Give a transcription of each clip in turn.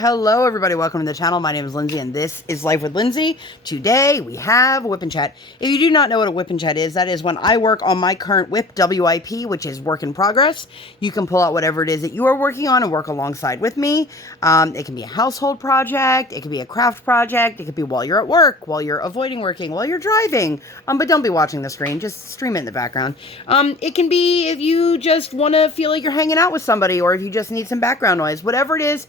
Hello, everybody. Welcome to the channel. My name is Lindsay, and this is Life with Lindsay. Today, we have WIP Chat. If you do not know what a WIP Chat is, that is when I work on my current WIP, WIP, which is work in progress. You can pull out whatever it is that you are working on and work alongside with me. It can be a household project. It can be a craft project. It could be while you're at work, while you're avoiding working, while you're driving. But don't be watching the screen. Just stream it in the background. It can be if you just want to feel like you're hanging out with somebody, or if you just need some background noise. Whatever it is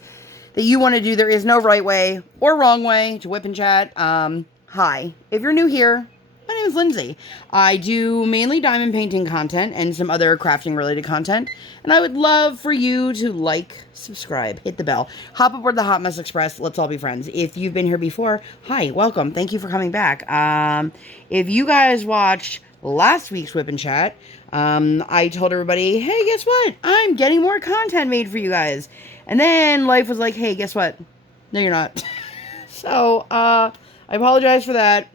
that you want to do, there is no right way or wrong way to WIP Chat. Hi. If you're new here, my name is Lindsay. I do mainly diamond painting content and some other crafting related content. And I would love for you to like, subscribe, hit the bell, hop aboard the Hot Mess Express. Let's all be friends. If you've been here before, hi, welcome. Thank you for coming back. If you guys watched last week's WIP Chat, I told everybody, hey, guess what? I'm getting more content made for you guys. And then life was like, hey, guess what? No, you're not. So, I apologize for that.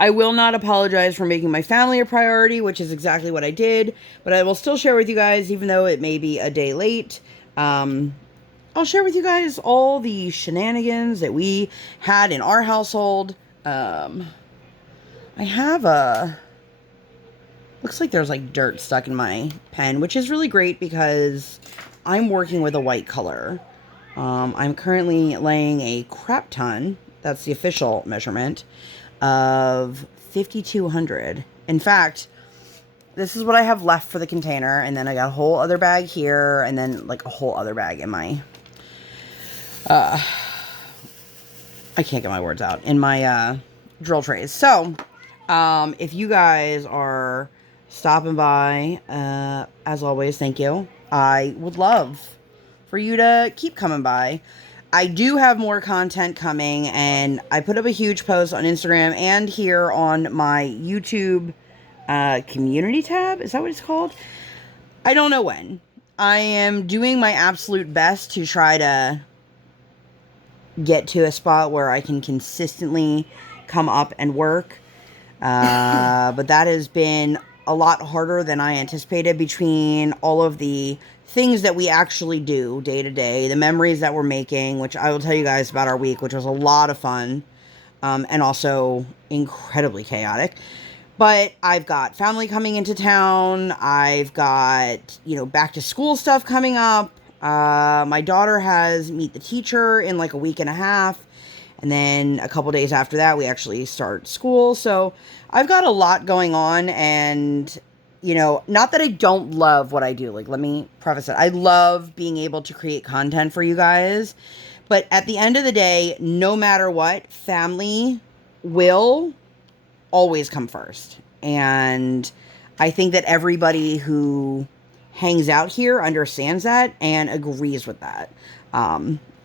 I will not apologize for making my family a priority, which is exactly what I did. But I will still share with you guys, even though it may be a day late. I'll share with you guys all the shenanigans that we had in our household. I have looks like there's like dirt stuck in my pen, which is really great because I'm working with a white color. I'm currently laying a crap ton, that's the official measurement, of 5,200. In fact, this is what I have left for the container, and then I got a whole other bag here, and then like a whole other bag in my, I can't get my words out, in my drill trays. So, if you guys are stopping by, as always, thank you. I would love for you to keep coming by. I do have more content coming, and I put up a huge post on Instagram and here on my YouTube community tab. Is that what it's called? I don't know when. I am doing my absolute best to try to get to a spot where I can consistently come up and work. But that has been a lot harder than I anticipated between all of the things that we actually do day to day, the memories that we're making, which I will tell you guys about our week, which was a lot of fun, and also incredibly chaotic. But I've got family coming into town. I've got, back to school stuff coming up. My daughter has meet the teacher in like a week and a half. And then a couple days after that, we actually start school. So I've got a lot going on, and, not that I don't love what I do. Like, let me preface it. I love being able to create content for you guys. But at the end of the day, no matter what, family will always come first. And I think that everybody who hangs out here understands that and agrees with that.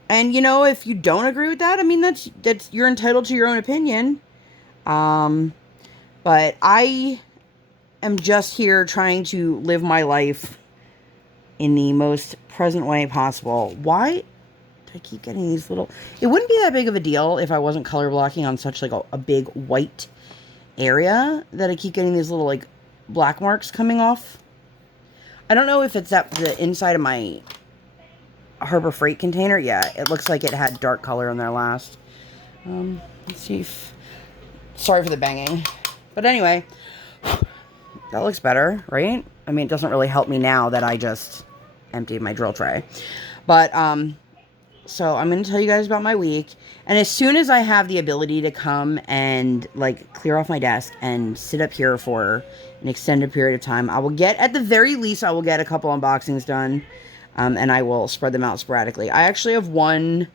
And, if you don't agree with that, I mean, that's you're entitled to your own opinion. But I am just here trying to live my life in the most present way possible. Why do I keep getting these little... It wouldn't be that big of a deal if I wasn't color blocking on such, like, a big white area that I keep getting these little, like, black marks coming off. I don't know if it's at the inside of my Harbor Freight container. Yeah, it looks like it had dark color in there last. Let's see if... Sorry for the banging. But anyway, that looks better, right? I mean, it doesn't really help me now that I just emptied my drill tray. But, so I'm going to tell you guys about my week. And as soon as I have the ability to come and, like, clear off my desk and sit up here for an extended period of time, I will get, at the very least, I will get a couple unboxings done. And I will spread them out sporadically. I actually have one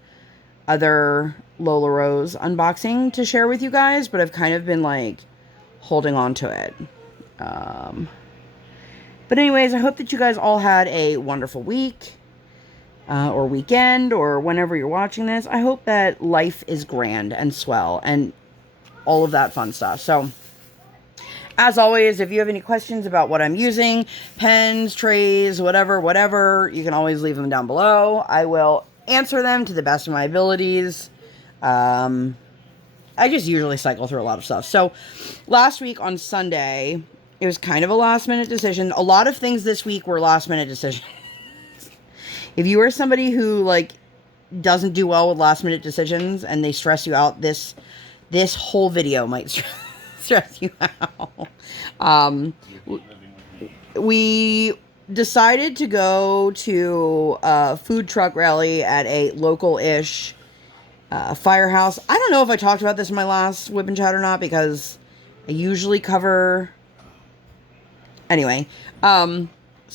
other Lola Rose unboxing to share with you guys, but I've kind of been, like, holding on to it. But anyways, I hope that you guys all had a wonderful week, or weekend, or whenever you're watching this. I hope that life is grand and swell and all of that fun stuff. So, as always, if you have any questions about what I'm using, pens, trays, whatever, you can always leave them down below. I will answer them to the best of my abilities. I just usually cycle through a lot of stuff. So last week on Sunday, it was kind of a last minute decision. A lot of things this week were last minute decisions. If you are somebody who like doesn't do well with last minute decisions and they stress you out, this whole video might stress you out. We decided to go to a food truck rally at a local-ish firehouse. I don't know if I talked about this in my last WIP Chat or not, because I usually cover... Anyway, so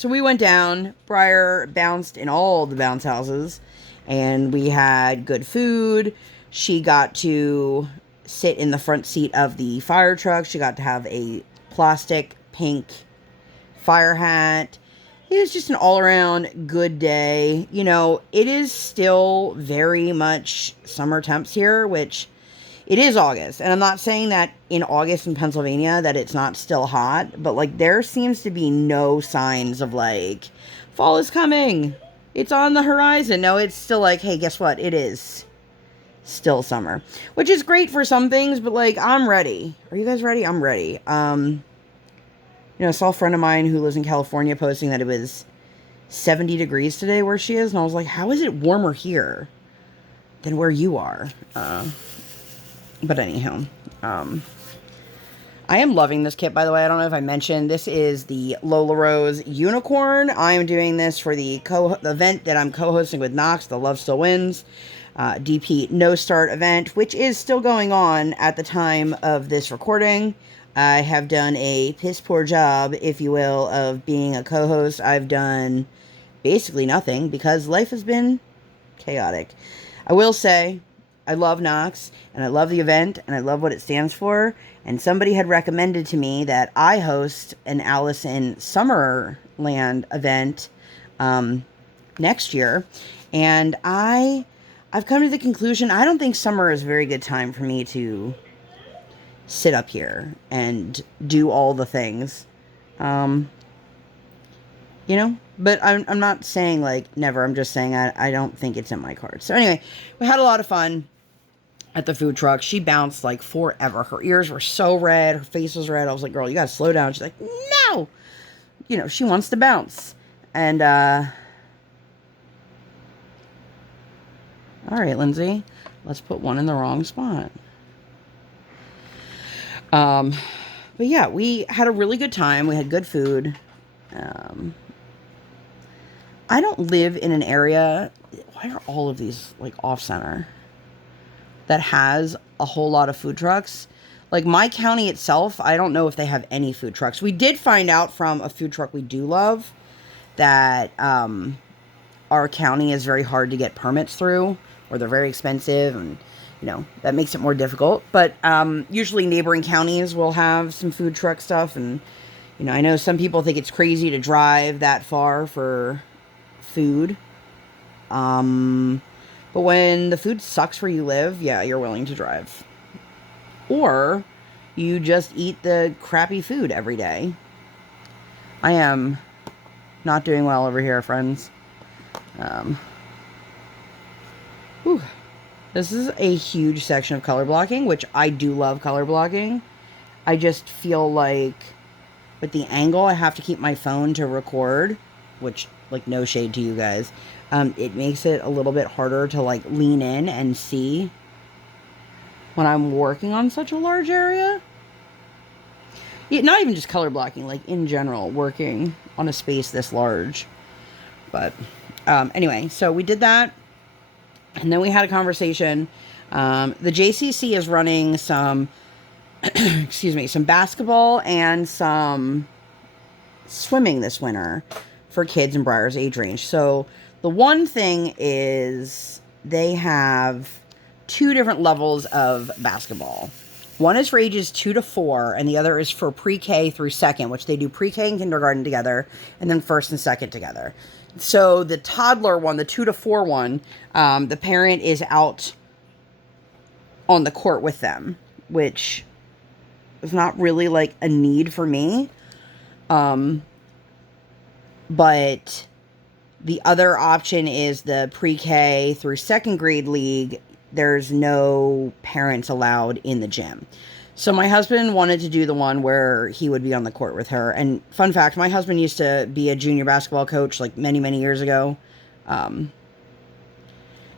we went down. Briar bounced in all the bounce houses, and we had good food. She got to sit in the front seat of the fire truck. She got to have a plastic pink fire hat. It was just an all-around good day. You know, it is still very much summer temps here, which it is August. And I'm not saying that in August in Pennsylvania that it's not still hot, but like there seems to be no signs of like fall is coming. It's on the horizon. No, it's still like, hey, guess what? It is still summer, which is great for some things, but like I'm ready. Are you guys ready? I'm ready. You know, I saw a friend of mine who lives in California posting that it was 70 degrees today where she is. And I was like, how is it warmer here than where you are? But anyhow, I am loving this kit, by the way. I don't know if I mentioned, this is the Lola Rose Unicorn. I am doing this for the event that I'm co-hosting with Knox, the Love Still Wins DP No Start event, which is still going on at the time of this recording. I have done a piss poor job, if you will, of being a co-host. I've done basically nothing because life has been chaotic. I will say, I love Knox, and I love the event, and I love what it stands for. And somebody had recommended to me that I host an Alice in Summerland event next year. And I've come to the conclusion, I don't think summer is a very good time for me to sit up here and do all the things, you know, but I'm not saying like never. I'm just saying I don't think it's in my cards. So anyway, we had a lot of fun at the food truck. She bounced like forever. Her ears were so red. Her face was red. I was like, girl, you gotta slow down. She's like, no, you know, she wants to bounce. And, all right, Lindsay, let's put one in the wrong spot. But yeah, we had a really good time. We had good food. I don't live in an area, why are all of these like off center, that has a whole lot of food trucks? Like my county itself, I don't know if they have any food trucks. We did find out from a food truck we do love that, our county is very hard to get permits through, or they're very expensive, and you know, that makes it more difficult. But usually neighboring counties will have some food truck stuff. And, you know, I know some people think it's crazy to drive that far for food. But when the food sucks where you live, yeah, you're willing to drive. Or you just eat the crappy food every day. I am not doing well over here, friends. Whew. This is a huge section of color blocking, which I do love color blocking. I just feel like with the angle I have to keep my phone to record, which, like, no shade to you guys, it makes it a little bit harder to, like, lean in and see when I'm working on such a large area. Yeah, not even just color blocking, like, in general, working on a space this large. But, anyway, so we did that. And then we had a conversation. The JCC is running some, excuse me, some basketball and some swimming this winter for kids in Briar's age range. So the one thing is they have 2 different levels of basketball. One is for ages 2 to 4, and the other is for pre-K through 2nd, which they do pre-K and kindergarten together, and then 1st and 2nd together. So the toddler one, the 2 to 4 one, the parent is out on the court with them, which is not really like a need for me. But the other option is the pre-K through 2nd grade league. there's no parents allowed in the gym. So my husband wanted to do the one where he would be on the court with her. And fun fact, my husband used to be a junior basketball coach like many, many years ago.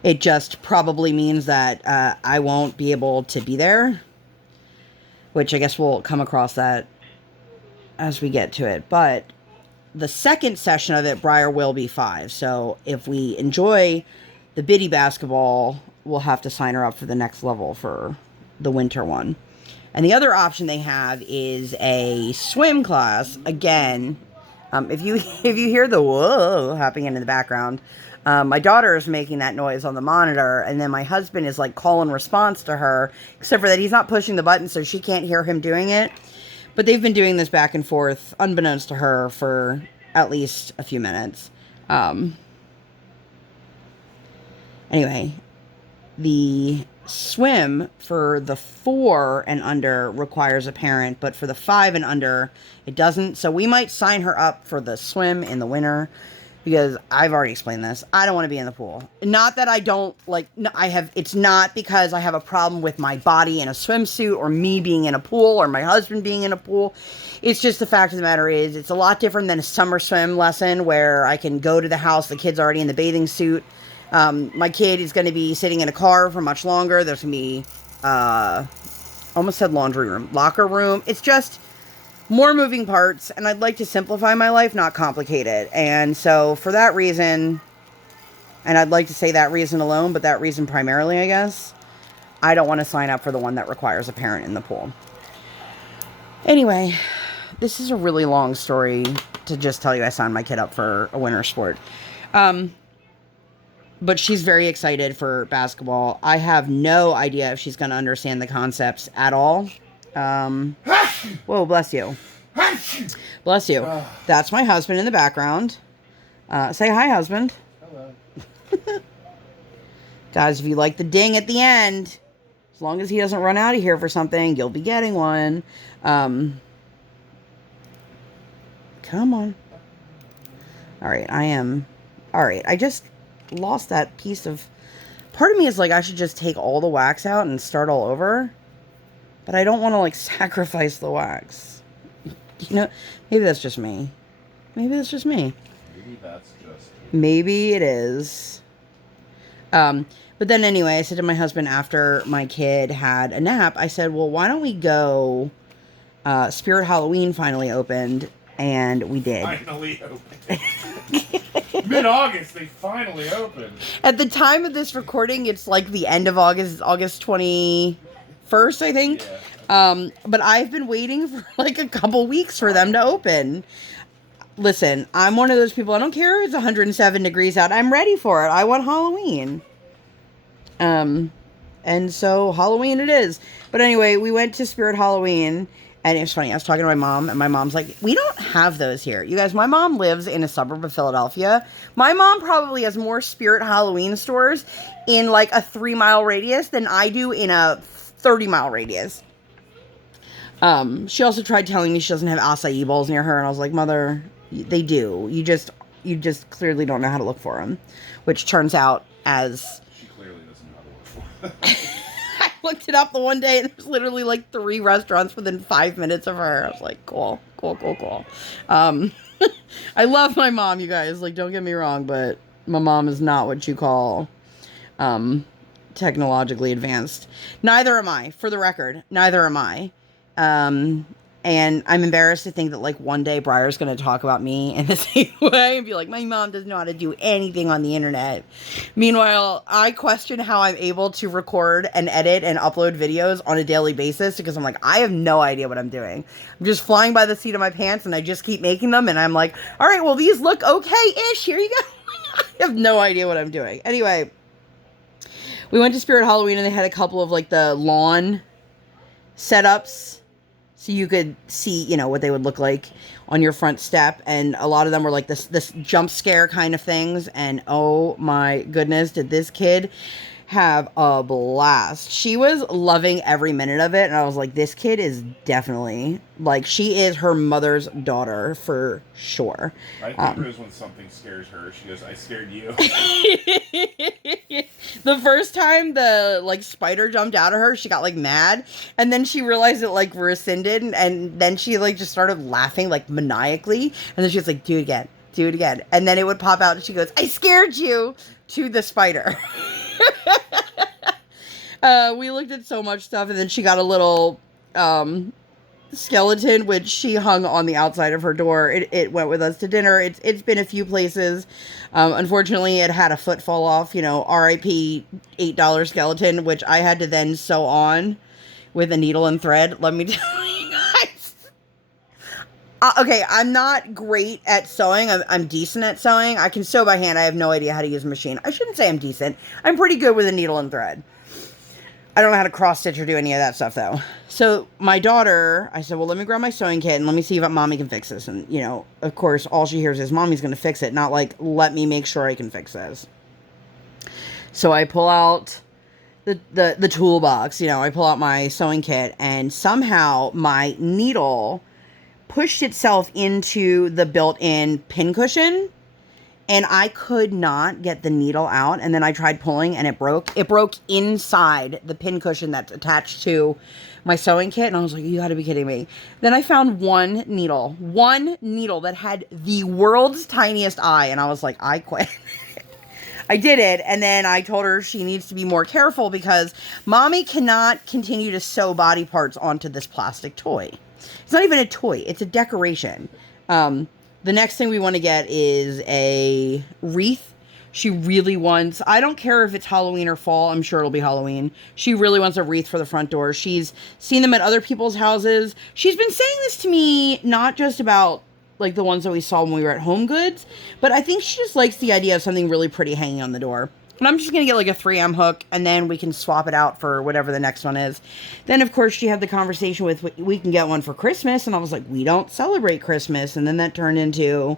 It just probably means that I won't be able to be there, which I guess we'll come across that as we get to it. But the second session of it, Briar will be 5. So if we enjoy the biddy basketball, we'll have to sign her up for the next level for the winter one. And the other option they have is a swim class. Again, if you hear the whoa happening in the background, my daughter is making that noise on the monitor, and then my husband is like call and response to her, except for that he's not pushing the button, so she can't hear him doing it. But they've been doing this back and forth, unbeknownst to her, for at least a few minutes. Anyway, the swim for the 4 and under requires a parent, but for the 5 and under, it doesn't. So we might sign her up for the swim in the winter, because I've already explained this. I don't want to be in the pool. Not that I don't like, it's not because I have a problem with my body in a swimsuit or me being in a pool or my husband being in a pool. It's just the fact of the matter is it's a lot different than a summer swim lesson where I can go to the house, the kid's already in the bathing suit. My kid is going to be sitting in a car for much longer. There's going to be, almost said laundry room, locker room. It's just more moving parts, and I'd like to simplify my life, not complicate it. And so for that reason, and I'd like to say that reason alone, but that reason primarily, I guess, I don't want to sign up for the one that requires a parent in the pool. Anyway, this is a really long story to just tell you I signed my kid up for a winter sport. But she's very excited for basketball. I have no idea if she's going to understand the concepts at all. Whoa, bless you. Bless you. That's my husband in the background. Say hi, husband. Hello. Guys, if you like the ding at the end, as long as he doesn't run out of here for something, you'll be getting one. Come on. All right, I just lost that piece of... Part of me is like, I should just take all the wax out and start all over. But I don't want to, like, sacrifice the wax. You know, maybe that's just me. Maybe that's just me. Maybe that's just... Maybe it is. But then anyway, I said to my husband after my kid had a nap, I said, well, why don't we go... Spirit Halloween finally opened, and we did. Finally opened. Mid-August, they finally opened. At the time of this recording, it's like the end of August. It's August 21st, I think. Yeah. But I've been waiting for like a couple weeks for them to open. Listen, I'm one of those people, I don't care if it's 107 degrees out. I'm ready for it. I want Halloween. And so Halloween it is. But anyway, we went to Spirit Halloween. And it was funny, I was talking to my mom, and my mom's like, we don't have those here. You guys, my mom lives in a suburb of Philadelphia. My mom probably has more Spirit Halloween stores in like a 3-mile radius than I do in a 30-mile radius. She also tried telling me she doesn't have acai bowls near her, and I was like, Mother, they do. You just clearly don't know how to look for them. Which turns out as... She clearly doesn't know how to look for them. I looked it up the one day, and there's literally like 3 restaurants within 5 minutes of her. I was like, cool. I love my mom, you guys. Like, don't get me wrong, but my mom is not what you call technologically advanced. Neither am I, for the record. Neither am I. And I'm embarrassed to think that, like, one day Briar's going to talk about me in the same way and be like, my mom doesn't know how to do anything on the internet. Meanwhile, I question how I'm able to record and edit and upload videos on a daily basis because I'm like, I have no idea what I'm doing. I'm just flying by the seat of my pants and I just keep making them. And I'm like, all right, well, these look okay-ish. Here you go. I have no idea what I'm doing. Anyway, we went to Spirit Halloween and they had a couple of, like, the lawn setups. So you could see, you know, what they would look like on your front step. And a lot of them were like this jump scare kind of things. And oh my goodness, did this kid have a blast. She was loving every minute of it. And I was like, this kid is definitely, like, she is her mother's daughter for sure. My favorite is when something scares her. She goes, I scared you. The first time the like spider jumped out of her, she got like mad, and then she realized it like rescinded, and then she like just started laughing like maniacally, and then she was like, do it again, and then it would pop out, and she goes, I scared you, to the spider. We looked at so much stuff, and then she got a little skeleton, which she hung on the outside of her door. It went with us to dinner. It's been a few places. Unfortunately, it had a foot fall off, RIP $8 skeleton, which I had to then sew on with a needle and thread. Let me tell you guys. Okay, I'm not great at sewing. I'm decent at sewing. I can sew by hand. I have no idea how to use a machine. I shouldn't say I'm decent. I'm pretty good with a needle and thread. I don't know how to cross stitch or do any of that stuff though. So my daughter, I said, well, let me grab my sewing kit and let me see if mommy can fix this. And of course, all she hears is mommy's going to fix it. Not like, let me make sure I can fix this. So I pull out the toolbox, I pull out my sewing kit, and somehow my needle pushed itself into the built-in pincushion. And I could not get the needle out. And then I tried pulling and it broke. It broke inside the pincushion that's attached to my sewing kit. And I was like, you gotta be kidding me. Then I found one needle that had the world's tiniest eye. And I was like, I quit. I did it. And then I told her she needs to be more careful because mommy cannot continue to sew body parts onto this plastic toy. It's not even a toy. It's a decoration. The next thing we want to get is a wreath. She really wants, I don't care if it's Halloween or fall, I'm sure it'll be Halloween. She really wants a wreath for the front door. She's seen them at other people's houses. She's been saying this to me, not just about like the ones that we saw when we were at Home Goods, but I think she just likes the idea of something really pretty hanging on the door. And I'm just going to get like a 3M hook, and then we can swap it out for whatever the next one is. Then, of course, she had the conversation with, we can get one for Christmas. And I was like, we don't celebrate Christmas. And then that turned into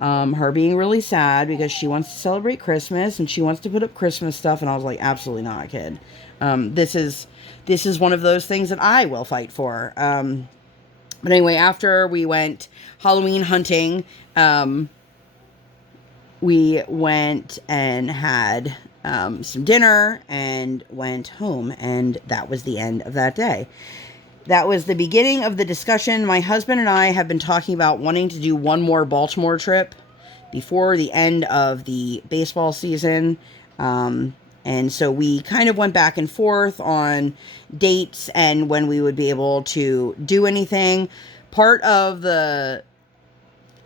her being really sad because she wants to celebrate Christmas and she wants to put up Christmas stuff. And I was like, absolutely not, kid. This is one of those things that I will fight for. But anyway, after we went Halloween hunting, we went and had some dinner and went home, and that was the end of that day. That was the beginning of the discussion. My husband and I have been talking about wanting to do one more Baltimore trip before the end of the baseball season. And so we kind of went back and forth on dates and when we would be able to do anything. Part of the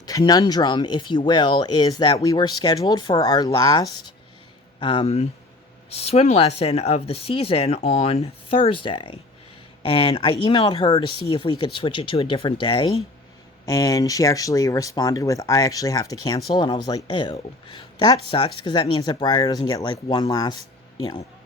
conundrum, if you will, is that we were scheduled for our last swim lesson of the season on Thursday. And I emailed her to see if we could switch it to a different day. And she actually responded with, I actually have to cancel. And I was like, oh, that sucks, because that means that Briar doesn't get like one last,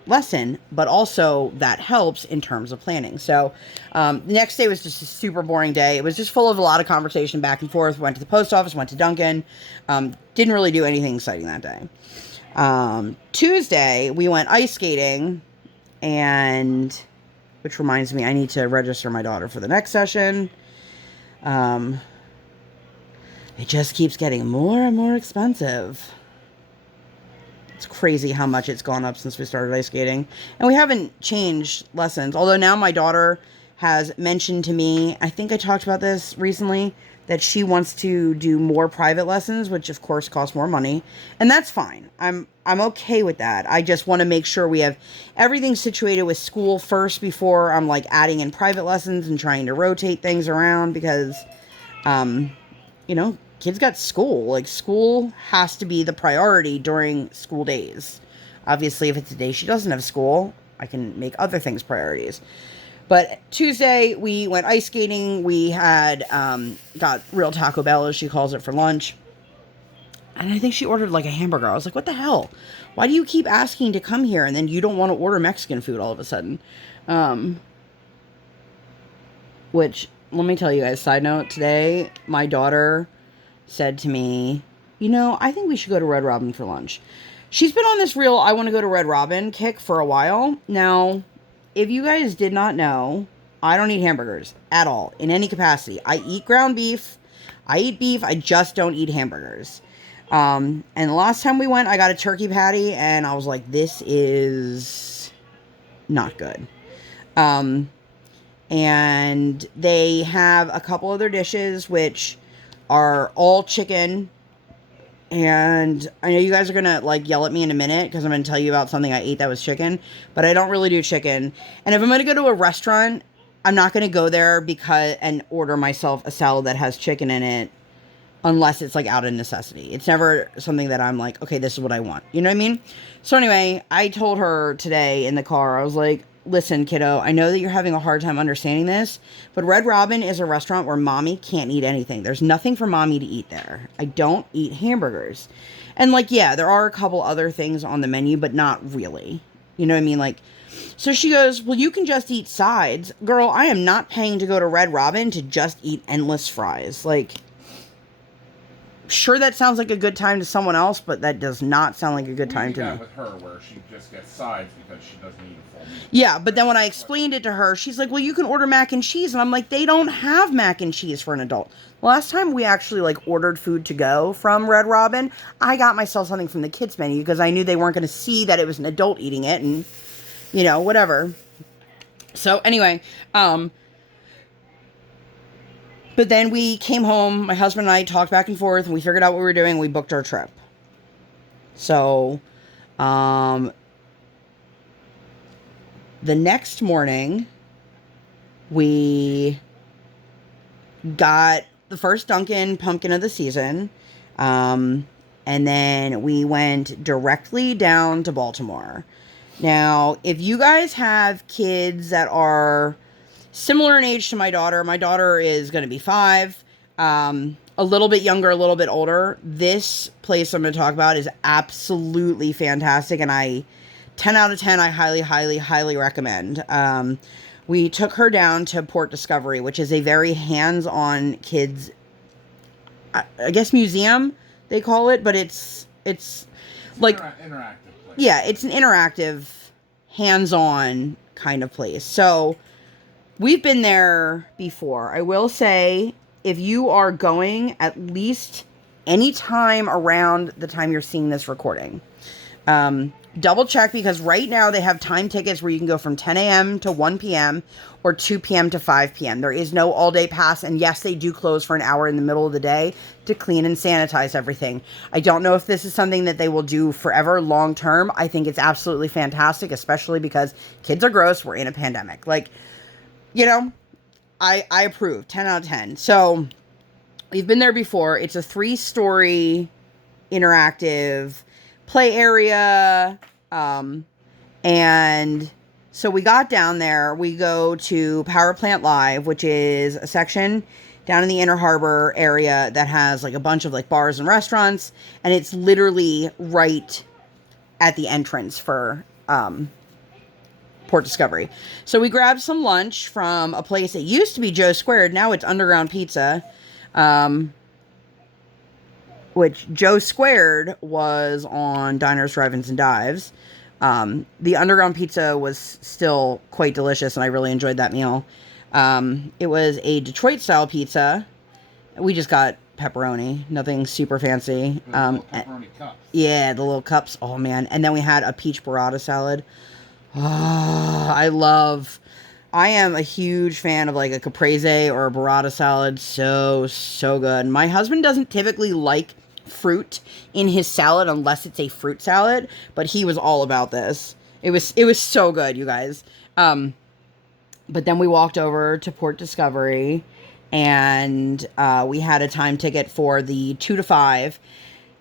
lesson, but also that helps in terms of planning. So the next day was just a super boring day. It was just full of a lot of conversation back and forth. Went to the post office, went to Dunkin'. Didn't really do anything exciting that day. Tuesday, we went ice skating, and which reminds me, I need to register my daughter for the next session. It just keeps getting more and more expensive. It's crazy how much it's gone up since we started ice skating. And we haven't changed lessons. Although now my daughter has mentioned to me, I think I talked about this recently, that she wants to do more private lessons, which of course costs more money. And that's fine. I'm okay with that. I just want to make sure we have everything situated with school first before I'm like adding in private lessons and trying to rotate things around because, kids got school. Like, school has to be the priority during school days. Obviously, if it's a day she doesn't have school, I can make other things priorities. But Tuesday, we went ice skating. We had got real Taco Bell, as she calls it, for lunch. And I think she ordered, like, a hamburger. I was like, what the hell? Why do you keep asking to come here and then you don't want to order Mexican food all of a sudden? Which, let me tell you guys, side note, today, my daughter said to me, I think we should go to Red Robin for lunch. She's been on this real I want to go to Red Robin kick for a while. Now, if you guys did not know, I don't eat hamburgers at all in any capacity. I eat ground beef. I eat beef. I just don't eat hamburgers. And the last time we went, I got a turkey patty, and I was like, this is not good. And they have a couple other dishes, which are all chicken. And I know you guys are going to, like, yell at me in a minute because I'm going to tell you about something I ate that was chicken. But I don't really do chicken. And if I'm going to go to a restaurant, I'm not going to go there and order myself a salad that has chicken in it unless it's, like, out of necessity. It's never something that I'm like, okay, this is what I want. You know what I mean? So anyway, I told her today in the car, I was like, listen, kiddo, I know that you're having a hard time understanding this, but Red Robin is a restaurant where mommy can't eat anything. There's nothing for mommy to eat there. I don't eat hamburgers. And, like, yeah, there are a couple other things on the menu, but not really. You know what I mean? Like, so she goes, well, you can just eat sides. Girl, I am not paying to go to Red Robin to just eat endless fries. Like, sure, that sounds like a good time to someone else, but that does not sound like a good time to me. With her, where she just gets sides because she doesn't eat a full meal. Yeah, but then when I explained it to her, she's like, well, you can order mac and cheese. And I'm like, they don't have mac and cheese for an adult. The last time we actually, like, ordered food to go from Red Robin, I got myself something from the kids menu because I knew they weren't going to see that it was an adult eating it and, you know, whatever. So anyway, but then we came home, my husband and I talked back and forth, and we figured out what we were doing, and we booked our trip. So, the next morning, we got the first Dunkin' pumpkin of the season, and then we went directly down to Baltimore. Now, if you guys have kids that are similar in age to my daughter is going to be 5, a little bit younger, a little bit older, this place I'm going to talk about is absolutely fantastic, and 10 out of 10, I highly, highly, highly recommend. We took her down to Port Discovery, which is a very hands-on kids, I guess, museum, they call it, but it's like, interactive place. Yeah, it's an interactive, hands-on kind of place. So, we've been there before. I will say, if you are going at least any time around the time you're seeing this recording, double check, because right now they have time tickets where you can go from 10 a.m. to 1 p.m. or 2 p.m. to 5 p.m. There is no all-day pass, and yes, they do close for an hour in the middle of the day to clean and sanitize everything. I don't know if this is something that they will do forever, long-term. I think it's absolutely fantastic, especially because kids are gross. We're in a pandemic. Like, you know, I approve. 10 out of 10. So, we've been there before. It's a 3-story interactive play area. And so we got down there. We go to Power Plant Live, which is a section down in the Inner Harbor area that has, like, a bunch of, like, bars and restaurants. And it's literally right at the entrance for Port Discovery. So we grabbed some lunch from a place that used to be Joe Squared. Now it's Underground Pizza. Which Joe Squared was on Diners, Drive-Ins, and Dives. The Underground Pizza was still quite delicious, and I really enjoyed that meal. It was a Detroit-style pizza. We just got pepperoni. Nothing super fancy. Pepperoni cups. Yeah, the little cups. Oh, man. And then we had a peach burrata salad. Oh, I am a huge fan of, like, a caprese or a burrata salad. So good. My husband doesn't typically like fruit in his salad unless it's a fruit salad, but he was all about this. It was so good, you guys. But then we walked over to Port Discovery, and we had a time ticket for the 2 to 5.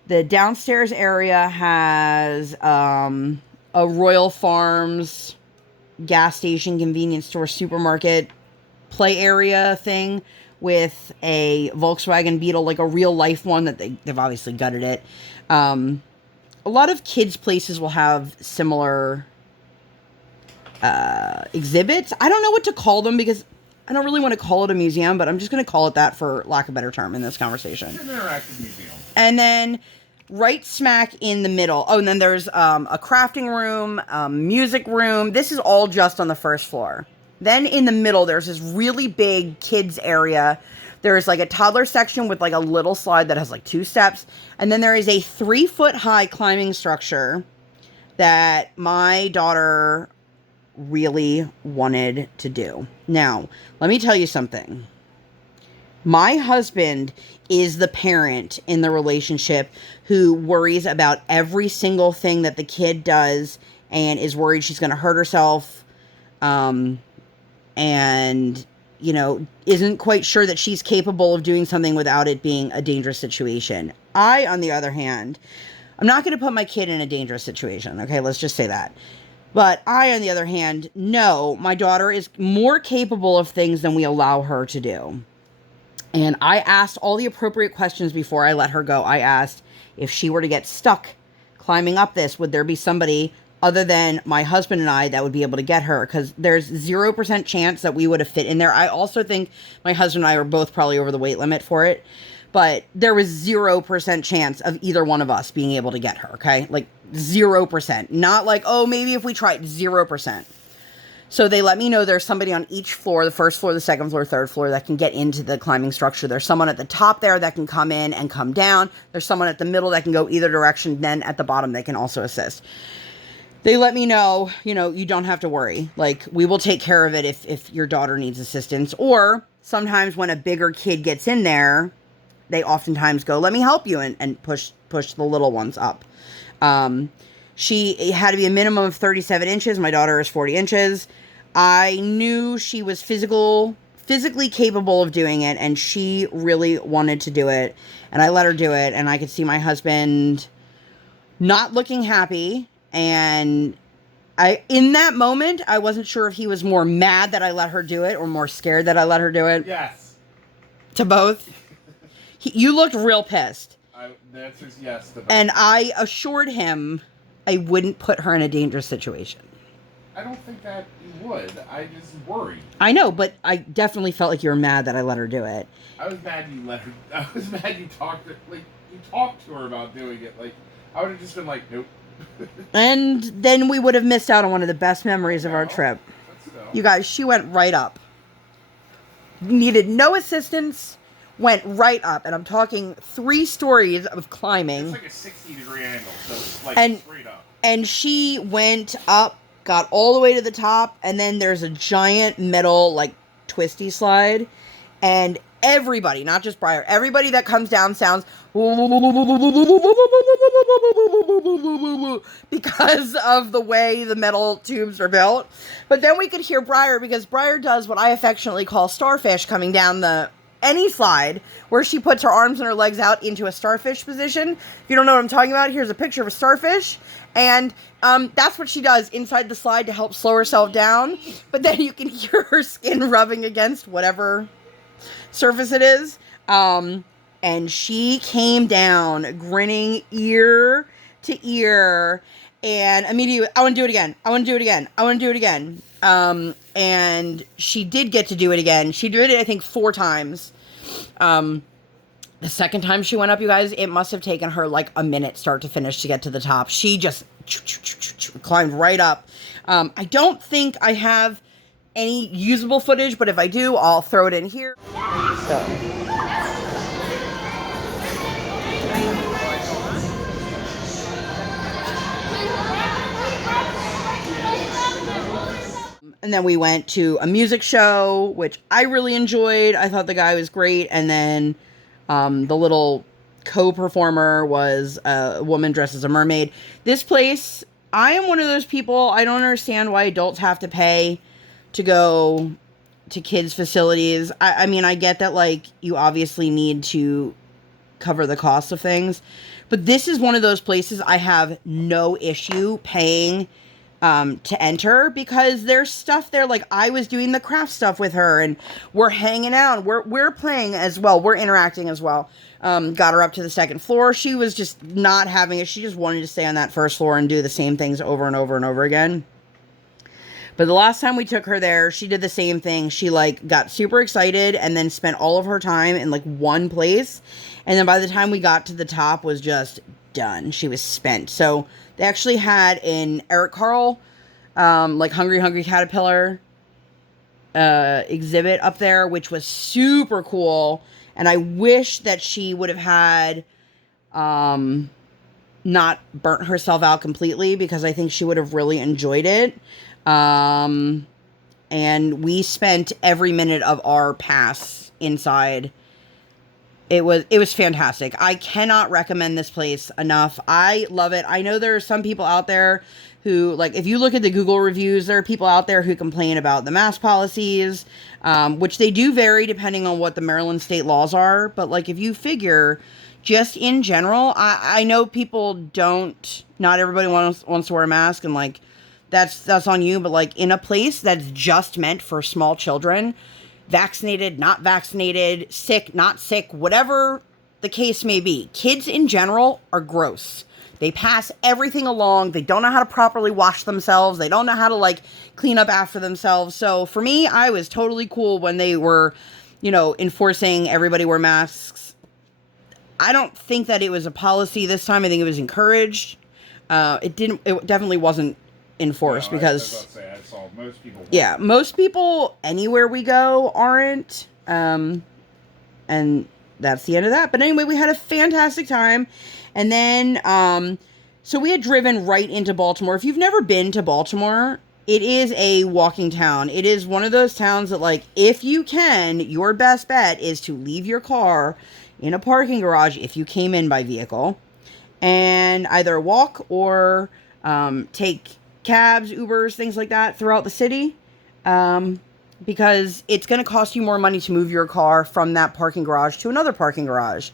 The downstairs area has a Royal Farms gas station, convenience store, supermarket, play area thing with a Volkswagen Beetle, like a real life one that they've obviously gutted it. A lot of kids' places will have similar exhibits. I don't know what to call them because I don't really want to call it a museum, but I'm just going to call it that for lack of a better term in this conversation. It's an interactive museum. And then right smack in the middle. Oh, and then there's a crafting room, music room. This is all just on the first floor. Then in the middle, there's this really big kids area There's like a toddler section with like a little slide that has like 2 steps. And then there is a 3-foot high climbing structure that my daughter really wanted to do. Now, let me tell you something. My husband is the parent in the relationship who worries about every single thing that the kid does and is worried she's going to hurt herself. And, you know, isn't quite sure that she's capable of doing something without it being a dangerous situation. I, on the other hand, I'm not going to put my kid in a dangerous situation. Okay, let's just say that. But I, on the other hand, know my daughter is more capable of things than we allow her to do. And I asked all the appropriate questions before I let her go. I asked if she were to get stuck climbing up this, would there be somebody other than my husband and I that would be able to get her? Because there's 0% chance that we would have fit in there. I also think my husband and I were both probably over the weight limit for it. But there was 0% chance of either one of us being able to get her, okay? Like 0%. Not like, oh, maybe if we tried, 0%. So they let me know there's somebody on each floor, the first floor, the second floor, third floor, that can get into the climbing structure. There's someone at the top there that can come in and come down. There's someone at the middle that can go either direction. Then at the bottom, they can also assist. They let me know, you know, you don't have to worry. Like, we will take care of it if your daughter needs assistance. Or sometimes when a bigger kid gets in there, they oftentimes go, let me help you, and push the little ones up. She had to be a minimum of 37 inches. My daughter is 40 inches. I knew she was physically capable of doing it, and she really wanted to do it. And I let her do it, and I could see my husband not looking happy. And in that moment, I wasn't sure if he was more mad that I let her do it or more scared that I let her do it. Yes. To both. You looked real pissed. The answer is yes. And I assured him I wouldn't put her in a dangerous situation. I don't think that you would. I just worry. I know, but I definitely felt like you were mad that I let her do it. I was mad you let her. I was mad you talked to her about doing it. Like, I would have just been like, nope. And then we would have missed out on one of the best memories of our trip. You guys, she went right up. Needed no assistance. Went right up, and I'm talking 3 stories of climbing. It's like a 60-degree angle, so it's like straight up. And she went up, got all the way to the top, and then there's a giant metal, like, twisty slide, and everybody, not just Briar, everybody that comes down sounds because of the way the metal tubes are built. But then we could hear Briar, because Briar does what I affectionately call starfish coming down any slide, where she puts her arms and her legs out into a starfish position. If you don't know what I'm talking about, here's a picture of a starfish. And that's what she does inside the slide to help slow herself down. But then you can hear her skin rubbing against whatever surface it is. And she came down grinning ear to ear. And immediately, I want to do it again. I want to do it again. I want to do it again. And she did get to do it again. She did it, I think, 4 times. The second time she went up, you guys, it must have taken her like a minute start to finish to get to the top. She just climbed right up. I don't think I have any usable footage, but if I do, I'll throw it in here. So. And then we went to a music show, which I really enjoyed. I thought the guy was great. And then the little co-performer was a woman dressed as a mermaid. This place, I am one of those people, I don't understand why adults have to pay to go to kids' facilities. I mean, I get that, like, you obviously need to cover the cost of things. But this is one of those places I have no issue paying to enter, because there's stuff there. Like, I was doing the craft stuff with her, and we're hanging out, we're playing as well, we're interacting as well. Got her up to the second floor. She was just not having it. She just wanted to stay on that first floor and do the same things over and over and over again. But the last time we took her there, she did the same thing. She, like, got super excited and then spent all of her time in, like, one place. And then by the time we got to the top, was just done. She was spent. So they actually had an Eric Carle, like, Hungry Hungry Caterpillar exhibit up there, which was super cool. And I wish that she would have had not burnt herself out completely, because I think she would have really enjoyed it. And we spent every minute of our pass inside. It was fantastic. I cannot recommend this place enough. I love it. I know there are some people out there who, like, if you look at the Google reviews, there are people out there who complain about the mask policies, which they do vary depending on what the Maryland state laws are. But, like, if you figure just in general, I know people don't, not everybody wants to wear a mask, and, like, that's on you. But, like, in a place that's just meant for small children, vaccinated, not vaccinated, sick, not sick, whatever the case may be, kids in general are gross. They pass everything along. They don't know how to properly wash themselves. They don't know how to, like, clean up after themselves. So for me, I was totally cool when they were, enforcing everybody wear masks. I don't think that it was a policy this time. I think it was encouraged. It definitely wasn't enforced, because I was about to say, I saw most people. Yeah, most people anywhere we go aren't. And that's the end of that. But anyway, we had a fantastic time. And then, so we had driven right into Baltimore. If you've never been to Baltimore, it is a walking town. It is one of those towns that, like, if you can, your best bet is to leave your car in a parking garage if you came in by vehicle, and either walk or take cabs, Ubers, things like that throughout the city, because it's going to cost you more money to move your car from that parking garage to another parking garage.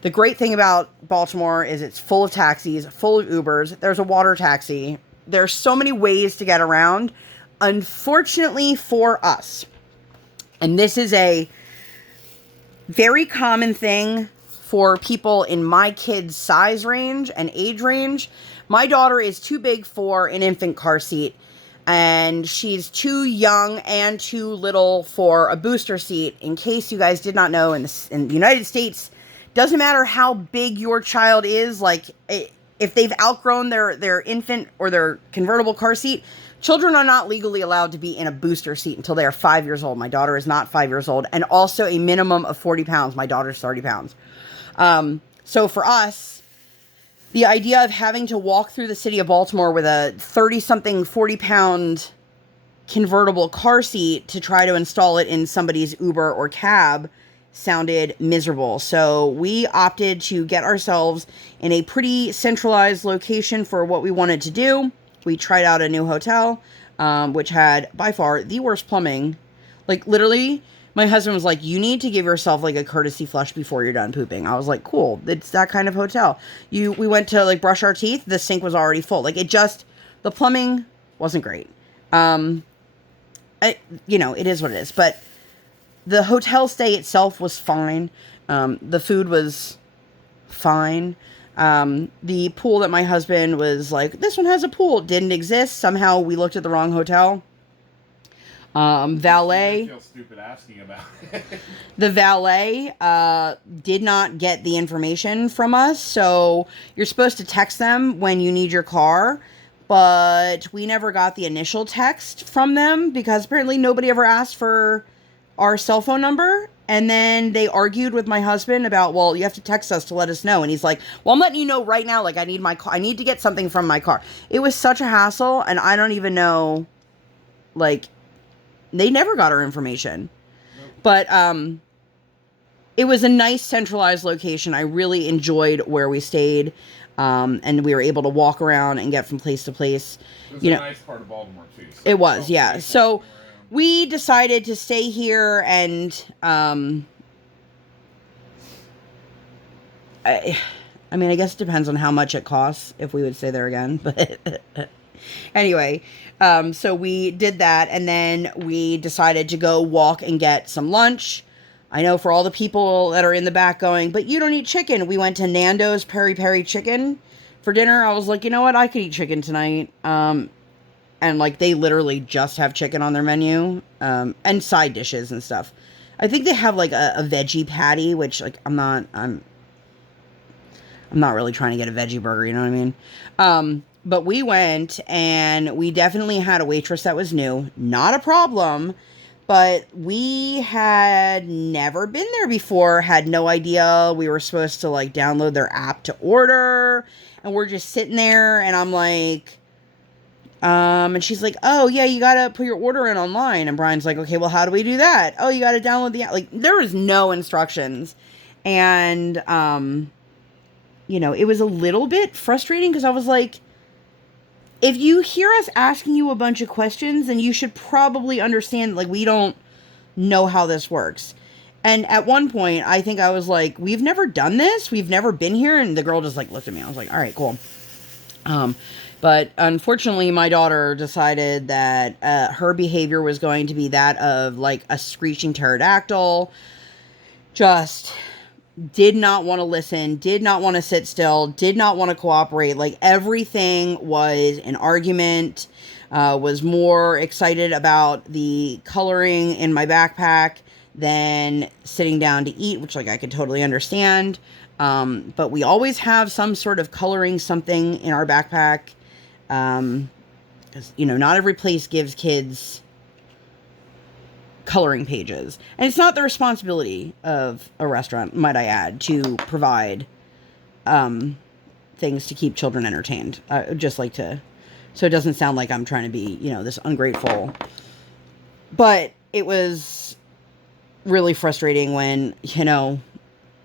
The great thing about Baltimore is it's full of taxis, full of Ubers. There's a water taxi. There's so many ways to get around. Unfortunately for us, and this is a very common thing for people in my kids' size range and age range, my daughter is too big for an infant car seat, and she's too young and too little for a booster seat. In case you guys did not know, in the United States, doesn't matter how big your child is, like, if they've outgrown their infant or their convertible car seat, children are not legally allowed to be in a booster seat until they are 5 years old. My daughter is not 5 years old, and also a minimum of 40 pounds. My daughter's 30 pounds. So for us, the idea of having to walk through the city of Baltimore with a 30-something, 40-pound convertible car seat to try to install it in somebody's Uber or cab sounded miserable. So we opted to get ourselves in a pretty centralized location for what we wanted to do. We tried out a new hotel, which had by far the worst plumbing. Like, literally, my husband was like, you need to give yourself, like, a courtesy flush before you're done pooping. I was like, cool. It's that kind of hotel. We went to, like, brush our teeth. The sink was already full. Like, the plumbing wasn't great. It is what it is. But the hotel stay itself was fine. The food was fine. The pool that my husband was like, this one has a pool, didn't exist. Somehow we looked at the wrong hotel. Valet. I feel stupid asking about it. The valet did not get the information from us. So you're supposed to text them when you need your car, but we never got the initial text from them because apparently nobody ever asked for our cell phone number. And then they argued with my husband about, well, you have to text us to let us know. And he's like, well, I'm letting you know right now, like, I need my car. I need to get something from my car. It was such a hassle, and I don't even know, like, they never got our information. Nope. But it was a nice centralized location. I really enjoyed where we stayed, and we were able to walk around and get from place to place. It was a nice part of Baltimore, too. So it was, yeah. So we decided to stay here, and I guess it depends on how much it costs if we would stay there again. But anyway, so we did that, and then we decided to go walk and get some lunch. I know for all the people that are in the back going, but you don't eat chicken. We went to Nando's Peri Peri Chicken for dinner. I was like, you know what? I could eat chicken tonight. And, like, they literally just have chicken on their menu, and side dishes and stuff. I think they have, like, a veggie patty, which, like, I'm not really trying to get a veggie burger, you know what I mean? But we went, and we definitely had a waitress that was new. Not a problem. But we had never been there before, had no idea we were supposed to like download their app to order. And we're just sitting there and I'm like, and she's like, oh yeah, you gotta put your order in online. And Brian's like, okay, well, how do we do that? Oh, you gotta download the app. Like, there was no instructions. And, it was a little bit frustrating because I was like, if you hear us asking you a bunch of questions, then you should probably understand, like, we don't know how this works. And at one point, I think I was like, we've never done this. We've never been here. And the girl just, like, looked at me. I was like, all right, cool. But unfortunately, my daughter decided that her behavior was going to be that of, like, a screeching pterodactyl. Just did not want to listen, did not want to sit still, did not want to cooperate. Like, everything was an argument, was more excited about the coloring in my backpack than sitting down to eat, which, like, I could totally understand. But we always have some sort of coloring something in our backpack. Because, not every place gives kids coloring pages. And it's not the responsibility of a restaurant, might I add, to provide things to keep children entertained. I would just like to, so it doesn't sound like I'm trying to be, this ungrateful. But it was really frustrating when,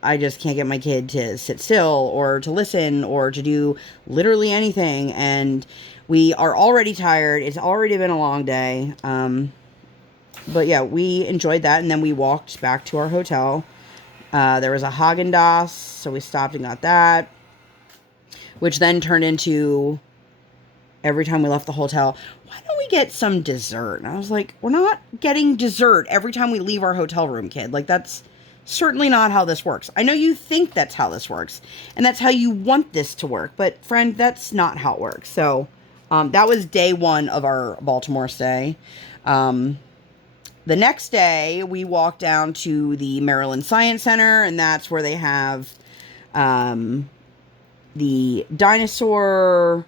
I just can't get my kid to sit still or to listen or to do literally anything. And we are already tired. It's already been a long day. But yeah, we enjoyed that, and then we walked back to our hotel. There was a Haagen-Dazs, so we stopped and got that, which then turned into, every time we left the hotel, why don't we get some dessert? And I was like, we're not getting dessert every time we leave our hotel room, kid. Like, that's certainly not how this works. I know you think that's how this works, and that's how you want this to work, but friend, that's not how it works. So, that was day one of our Baltimore stay. The next day, we walked down to the Maryland Science Center, and that's where they have the dinosaur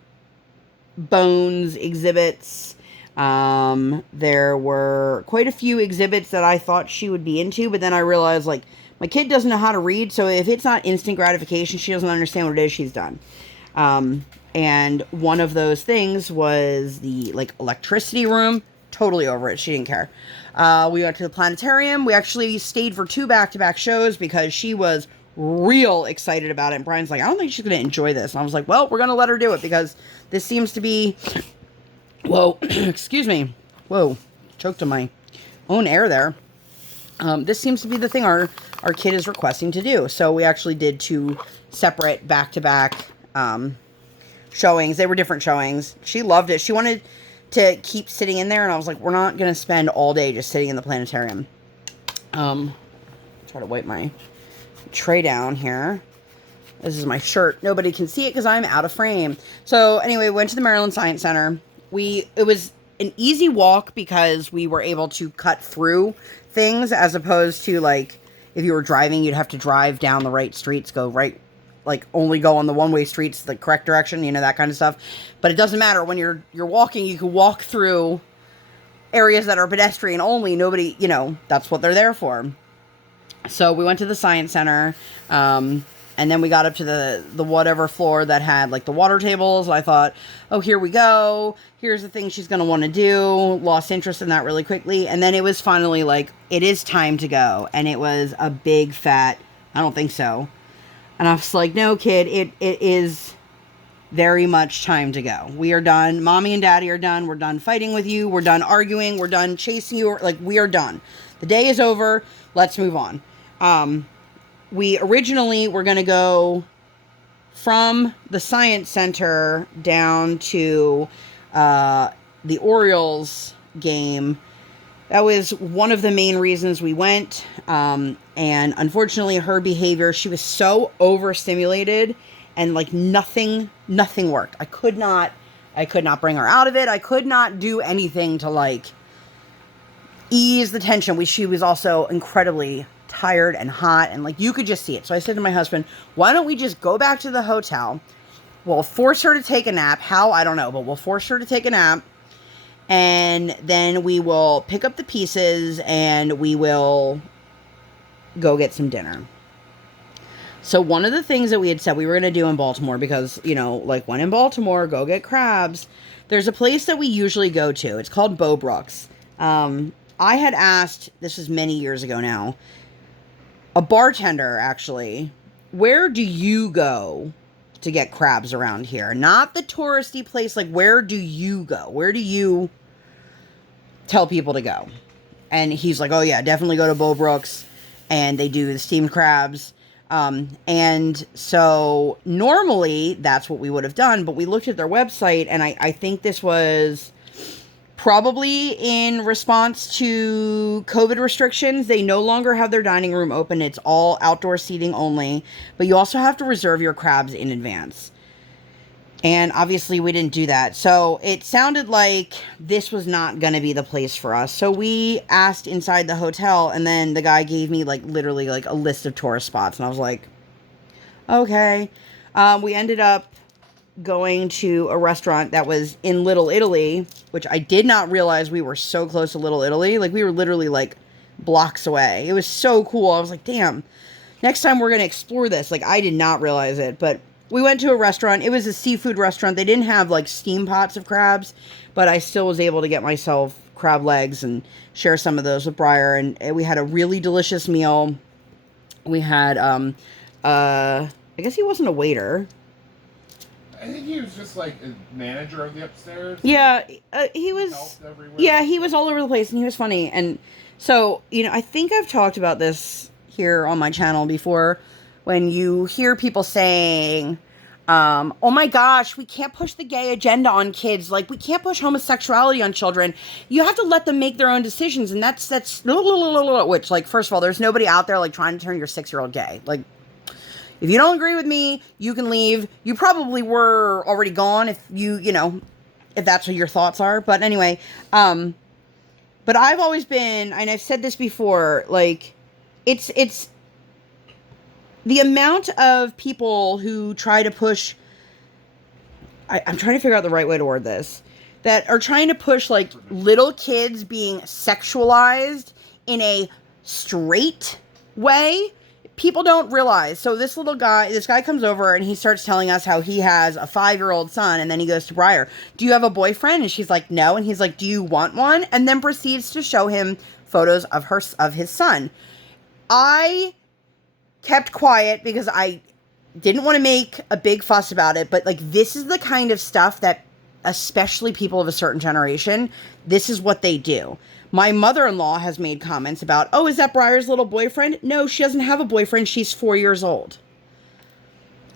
bones exhibits. There were quite a few exhibits that I thought she would be into, but then I realized, like, my kid doesn't know how to read, so if it's not instant gratification, she doesn't understand what it is, she's done. And one of those things was the, like, electricity room. Totally over it. She didn't care. We went to the planetarium. We actually stayed for 2 back-to-back shows because she was real excited about it. And Brian's like, I don't think she's going to enjoy this. And I was like, well, we're going to let her do it because this seems to be... Whoa. Excuse me. Whoa. Choked on my own air there. This seems to be the thing our kid is requesting to do. So we actually did 2 separate back-to-back showings. They were different showings. She loved it. She wanted to keep sitting in there, and I was like, we're not going to spend all day just sitting in the planetarium. Try to wipe my tray down here. This is my shirt. Nobody can see it because I'm out of frame. So anyway, we went to the Maryland Science Center. It was an easy walk because we were able to cut through things, as opposed to, like, if you were driving, you'd have to drive down the right streets, go right, like, only go on the one-way streets the correct direction, that kind of stuff. But it doesn't matter. When you're walking, you can walk through areas that are pedestrian only. Nobody, that's what they're there for. So we went to the Science Center, and then we got up to the whatever floor that had, like, the water tables. I thought, oh, here we go. Here's the thing she's going to want to do. Lost interest in that really quickly. And then it was finally like, it is time to go. And it was a big fat, I don't think so. And I was like, no, kid, it is very much time to go. We are done. Mommy and Daddy are done. We're done fighting with you. We're done arguing. We're done chasing you. Like, we are done. The day is over. Let's move on. We originally were going to go from the Science Center down to the Orioles game. That was one of the main reasons we went. And unfortunately, her behavior, she was so overstimulated, and, like, nothing worked. I could not bring her out of it. I could not do anything to, like, ease the tension. She was also incredibly tired and hot, and, like, you could just see it. So I said to my husband, why don't we just go back to the hotel? We'll force her to take a nap. How? I don't know, but we'll force her to take a nap. and then we will pick up the pieces and we will go get some dinner. So one of the things that we had said we were going to do in Baltimore, because, you know, like when in Baltimore, go get crabs, there's a place that we usually go to. It's called Beaubrooks. I had asked, this is many years ago now, a bartender, actually, where do you go to get crabs around here? Not the touristy place. Like, where do you go? Where do you tell people to go? And he's like, oh yeah, definitely go to Beaubrooks. And they do the steamed crabs. And so normally that's what we would have done, but we looked at their website, and I think this was probably in response to COVID restrictions. They no longer have their dining room open. It's all outdoor seating only, but you also have to reserve your crabs in advance. And obviously we didn't do that. So it sounded like this was not going to be the place for us. So we asked inside the hotel, and then the guy gave me like literally like a list of tourist spots. And I was like, okay. We ended up going to a restaurant that was in Little Italy, which I did not realize we were so close to Little Italy. Like, we were literally like blocks away. It was so cool. I was like, damn, next time we're going to explore this. Like, I did not realize it, but we went to a restaurant. It was a seafood restaurant. They didn't have like steam pots of crabs, but I still was able to get myself crab legs and share some of those with Briar. And we had a really delicious meal. We had, I guess he wasn't a waiter. I think he was just like a manager of the upstairs. Yeah, he was. Yeah, he was all over the place, and he was funny. And so, you know, I think I've talked about this here on my channel before. When you hear people saying, "Oh my gosh, we can't push the gay agenda on kids. Like, we can't push homosexuality on children. You have to let them make their own decisions." And that's which, like, first of all, there's nobody out there like trying to turn your 6-year-old gay. Like, if you don't agree with me, you can leave. You probably were already gone if you know, if that's what your thoughts are. But anyway, but I've always been, and I've said this before, like, it's the amount of people who try to push, I'm trying to figure out the right way to word this, that are trying to push, like, little kids being sexualized in a straight way. People don't realize. So this guy comes over and he starts telling us how he has a 5-year-old son, and then he goes to Briar, do you have a boyfriend? And she's like, no. And he's like, do you want one? And then proceeds to show him photos of his son. I kept quiet because I didn't want to make a big fuss about it, but like, this is the kind of stuff that, especially people of a certain generation, this is what they do. My mother-in-law has made comments about, oh, is that Briar's little boyfriend? No, she doesn't have a boyfriend. She's 4 years old.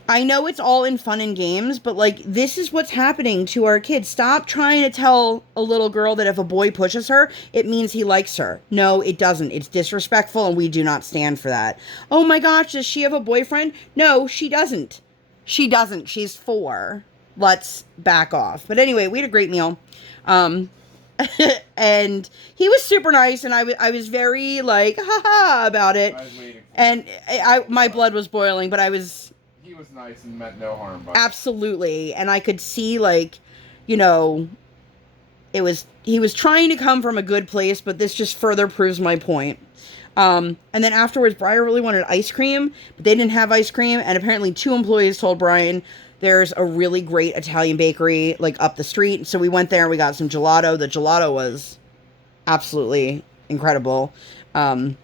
I know it's all in fun and games, but like, this is what's happening to our kids. Stop trying to tell a little girl that if a boy pushes her, it means he likes her. No, it doesn't. It's disrespectful, and we do not stand for that. Oh my gosh, does she have a boyfriend? No, she doesn't. She doesn't. She's 4. Let's back off. But anyway, we had a great meal. And he was super nice, and I was very like, haha, about it. I was waiting. And my blood was boiling, but he was nice and meant no harm by absolutely. And I could see, like, you know, he was trying to come from a good place, but this just further proves my point. And then afterwards, Briar really wanted ice cream, but they didn't have ice cream. And apparently 2 employees told Brian there's a really great Italian bakery like up the street. So we went there and we got some gelato. The gelato was absolutely incredible. And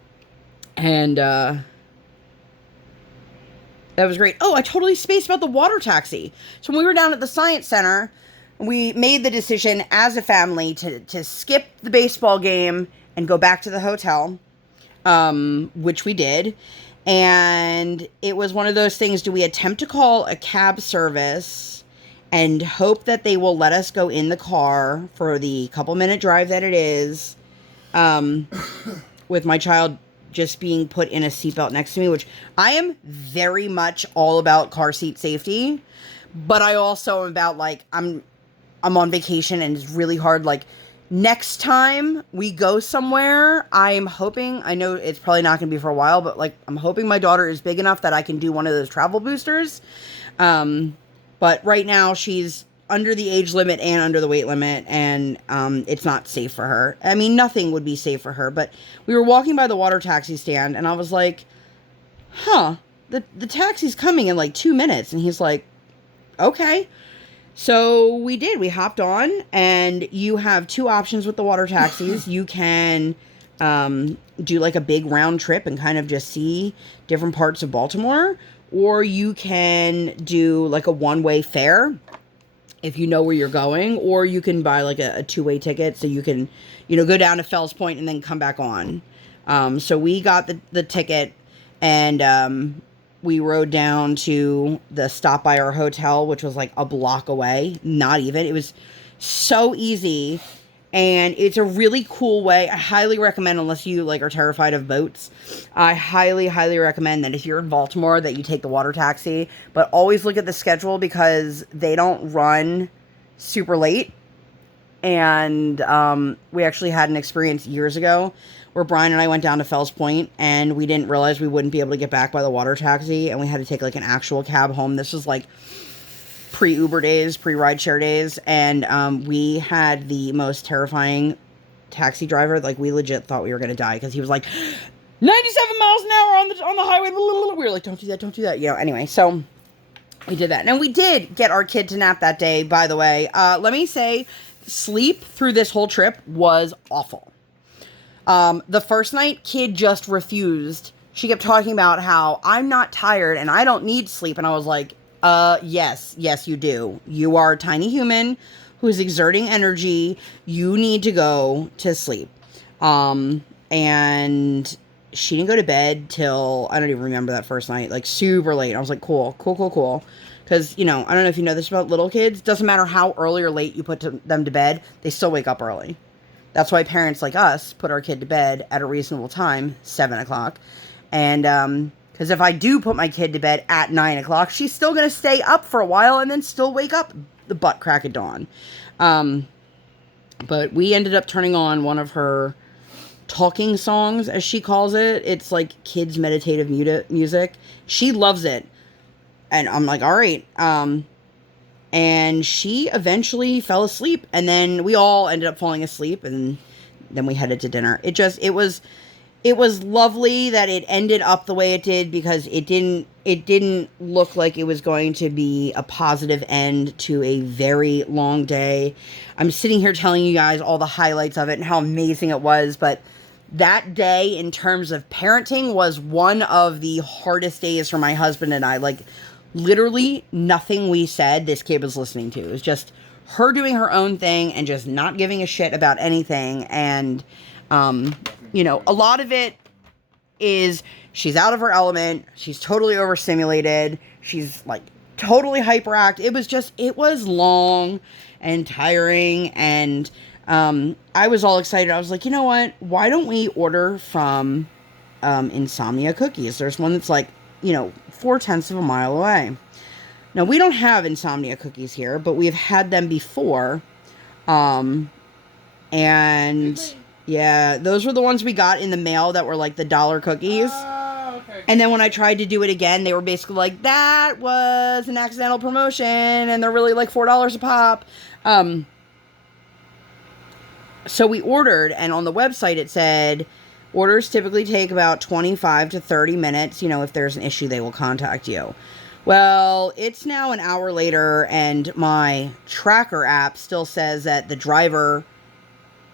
that was great. Oh, I totally spaced about the water taxi. So when we were down at the Science Center, we made the decision as a family to skip the baseball game and go back to the hotel, which we did. And it was one of those things, do we attempt to call a cab service and hope that they will let us go in the car for the couple-minute drive that it is, with my child just being put in a seatbelt next to me, which I am very much all about car seat safety, but I also am about, like, I'm on vacation and it's really hard. Like, next time we go somewhere, I'm hoping, I know it's probably not going to be for a while, but like, I'm hoping my daughter is big enough that I can do one of those travel boosters. But right now she's under the age limit and under the weight limit, and it's not safe for her. I mean, nothing would be safe for her, but we were walking by the water taxi stand, and I was like, huh, the taxi's coming in like 2 minutes. And he's like, okay. So we did. We hopped on, and you have two options with the water taxis. You can do like a big round trip and kind of just see different parts of Baltimore, or you can do like a one-way fare if you know where you're going, or you can buy like a two-way ticket so you can, go down to Fells Point and then come back on. So we got the ticket, and we rode down to the stop by our hotel, which was like a block away. Not even. It was so easy. And it's a really cool way. I highly recommend, unless you like are terrified of boats, I highly, highly recommend that if you're in Baltimore that you take the water taxi. But always look at the schedule because they don't run super late. And we actually had an experience years ago where Brian and I went down to Fells Point, and we didn't realize we wouldn't be able to get back by the water taxi, and we had to take like an actual cab home. This was like pre-Uber days, pre-rideshare days, and we had the most terrifying taxi driver. Like, we legit thought we were going to die because he was like 97 miles an hour on the highway. We were like, don't do that. Anyway, so we did that. And we did get our kid to nap that day, by the way. Let me say, sleep through this whole trip was awful. The first night, kid just refused. She kept talking about how I'm not tired and I don't need sleep. And I was like, yes, you do. You are a tiny human who's exerting energy. You need to go to sleep. And she didn't go to bed till, I don't even remember that first night, like super late. I was like, cool. Because, I don't know if you know this about little kids. Doesn't matter how early or late you put them to bed, they still wake up early. That's why parents like us put our kid to bed at a reasonable time, 7 o'clock. And, because if I do put my kid to bed at 9 o'clock, she's still going to stay up for a while and then still wake up the butt crack of dawn. But we ended up turning on one of her talking songs, as she calls it. It's like kids' meditative music. She loves it. And I'm like, all right. And she eventually fell asleep. And then we all ended up falling asleep. And then we headed to dinner. It was lovely that it ended up the way it did, because it didn't look like it was going to be a positive end to a very long day. I'm sitting here telling you guys all the highlights of it and how amazing it was, but that day in terms of parenting was one of the hardest days for my husband and I. Like, literally nothing we said this kid was listening to. It was just her doing her own thing and just not giving a shit about anything. And a lot of it is she's out of her element. She's totally overstimulated. She's like totally hyperactive. It was long and tiring. And I was all excited. I was like, you know what? Why don't we order from Insomnia Cookies? There's one that's like, 0.4 of a mile away. Now, we don't have Insomnia Cookies here, but we've had them before. And yeah, those were the ones we got in the mail that were like the $1 cookies. Okay. And then when I tried to do it again, they were basically like, that was an accidental promotion, and they're really like $4 a pop. So we ordered, and on the website it said, orders typically take about 25 to 30 minutes. If there's an issue, they will contact you. Well, it's now an hour later, and my tracker app still says that the driver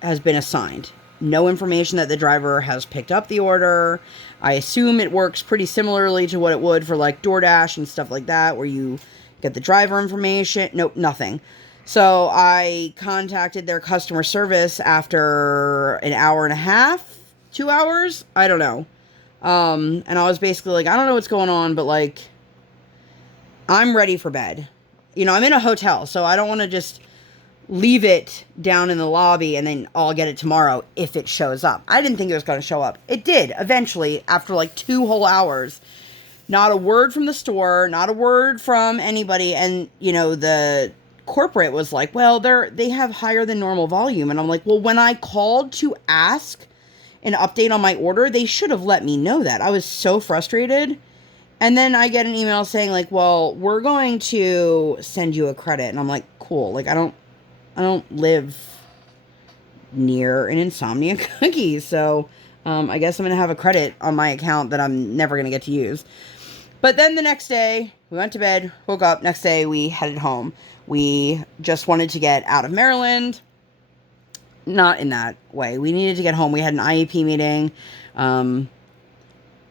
has been assigned. No information that the driver has picked up the order. I assume it works pretty similarly to what it would for like DoorDash and stuff like that, where you get the driver information. Nope, nothing. So I contacted their customer service after an hour and a half, 2 hours. I don't know. And I was basically like, I don't know what's going on, but like, I'm ready for bed. I'm in a hotel, so I don't want to just leave it down in the lobby and then I'll get it tomorrow if it shows up. I didn't think it was going to show up. It did eventually, after like 2 whole hours. Not a word from the store, not a word from anybody. And, the corporate was like, well, they have higher than normal volume. And I'm like, well, when I called to ask an update on my order, they should have let me know that. I was so frustrated. And then I get an email saying like, well, we're going to send you a credit. And I'm like, cool. Like, I don't live near an insomnia cookie. So, I guess I'm going to have a credit on my account that I'm never going to get to use. But then the next day, we went to bed, woke up. Next day, we headed home. We just wanted to get out of Maryland. Not in that way. We needed to get home. We had an IEP meeting.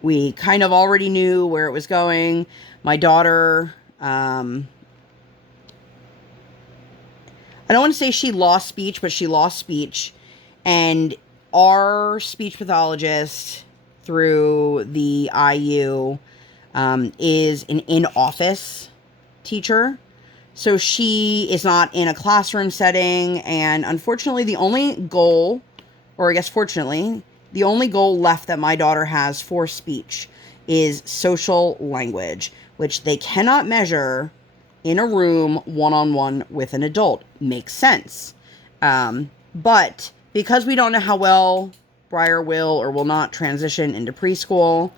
We kind of already knew where it was going. My daughter, I don't want to say she lost speech, but she lost speech. And our speech pathologist through the IU is an in-office teacher. So she is not in a classroom setting. And unfortunately, the only goal, or I guess fortunately, the only goal left that my daughter has for speech is social language, which they cannot measure in a room one-on-one with an adult. Makes sense. But because we don't know how well Briar will or will not transition into preschool,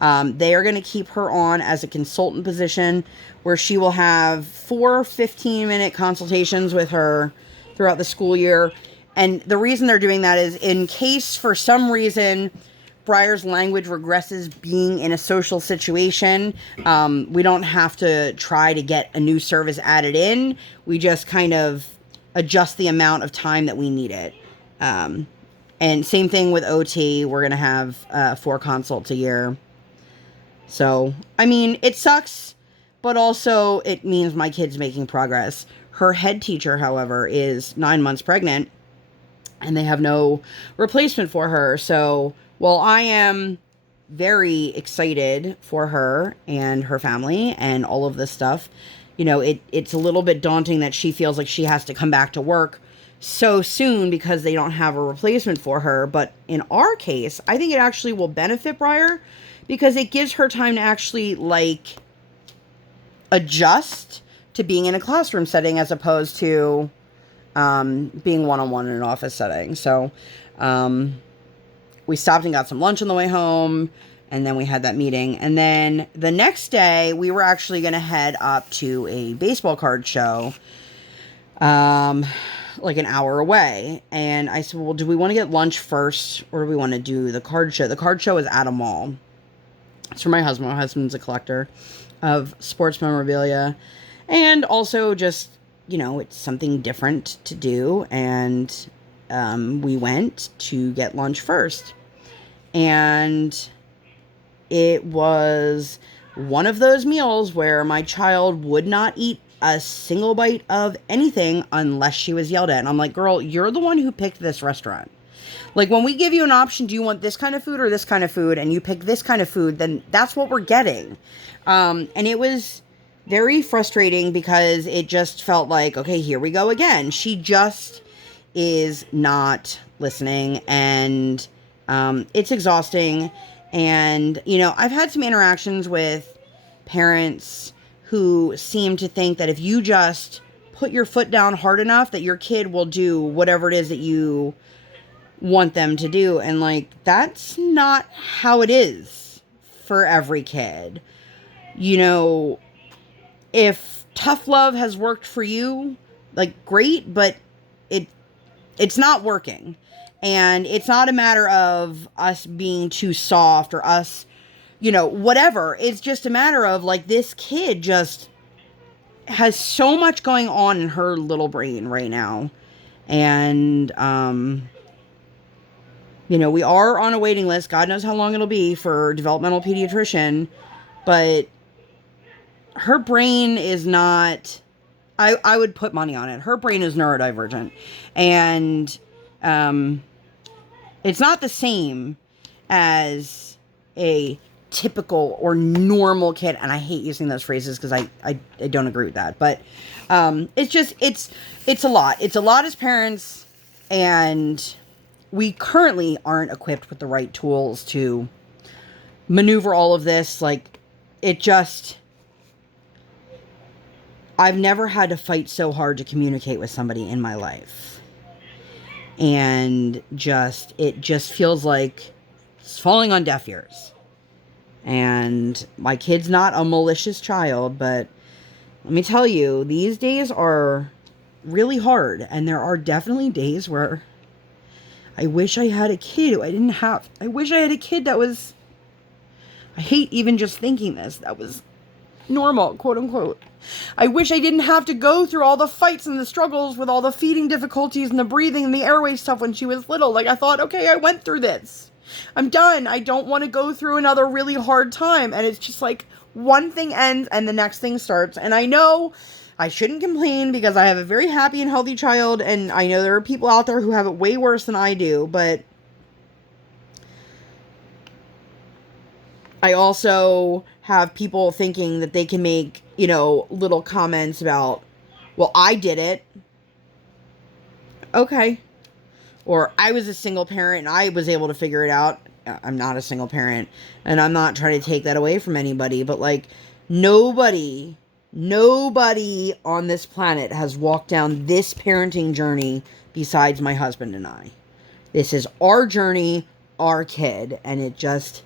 they are going to keep her on as a consultant position where she will have 4 15-minute consultations with her throughout the school year. And the reason they're doing that is in case for some reason Briar's language regresses being in a social situation, we don't have to try to get a new service added in. We just kind of adjust the amount of time that we need it. And same thing with OT. We're going to have 4 consults a year. So, I mean, it sucks, but also it means my kid's making progress. Her head teacher, however, is 9 months pregnant, and they have no replacement for her. So, while I am very excited for her and her family and all of this stuff, you know, it's a little bit daunting that she feels like she has to come back to work so soon because they don't have a replacement for her. But in our case, I think it actually will benefit Briar because it gives her time to actually, like, adjust to being in a classroom setting as opposed to being one-on-one in an office setting. So, we stopped and got some lunch on the way home, and then we had that meeting. And then the next day, we were actually going to head up to a baseball card show, like an hour away. And I said, well, do we want to get lunch first, or do we want to do the card show? The card show is at a mall. It's for my husband. My husband's a collector of sports memorabilia. And also just, you know, it's something different to do. And we went to get lunch first. And it was one of those meals where my child would not eat a single bite of anything unless she was yelled at. And I'm like, girl, you're the one who picked this restaurant. Like, when we give you an option, do you want this kind of food or this kind of food? And you pick this kind of food, then that's what we're getting. And it was very frustrating because it just felt like, okay, here we go again. She just is not listening, and it's exhausting. And, you know, I've had some interactions with parents who seem to think that if you just put your foot down hard enough, that your kid will do whatever it is that you want them to do. And, like, that's not how it is for every kid. You know, if tough love has worked for you, like, great, but it's not working. And it's not a matter of us being too soft or us, you know, whatever. It's just a matter of, like, this kid just has so much going on in her little brain right now. And, you know, we are on a waiting list. God knows how long it'll be for developmental pediatrician. But her brain is not... I would put money on it. Her brain is neurodivergent. And it's not the same as a typical or normal kid. And I hate using those phrases because I don't agree with that. But it's just, it's a lot. It's a lot as parents. And we currently aren't equipped with the right tools to maneuver all of this. Like, it just... I've never had to fight so hard to communicate with somebody in my life. And it just feels like it's falling on deaf ears. And my kid's not a malicious child, but let me tell you, these days are really hard. And there are definitely days where I wish I had a kid who I didn't have. I wish I had a kid that was, I hate even just thinking this, that was normal, quote unquote. I wish I didn't have to go through all the fights and the struggles with all the feeding difficulties and the breathing and the airway stuff when she was little. Like, I thought, okay, I went through this. I'm done. I don't want to go through another really hard time. And it's just like one thing ends and the next thing starts. And I know I shouldn't complain because I have a very happy and healthy child. And I know there are people out there who have it way worse than I do. But I also have people thinking that they can make, you know, little comments about, well, I did it. Okay. Or I was a single parent and I was able to figure it out. I'm not a single parent and I'm not trying to take that away from anybody, but like nobody on this planet has walked down this parenting journey besides my husband and I. This is our journey, our kid, and it just,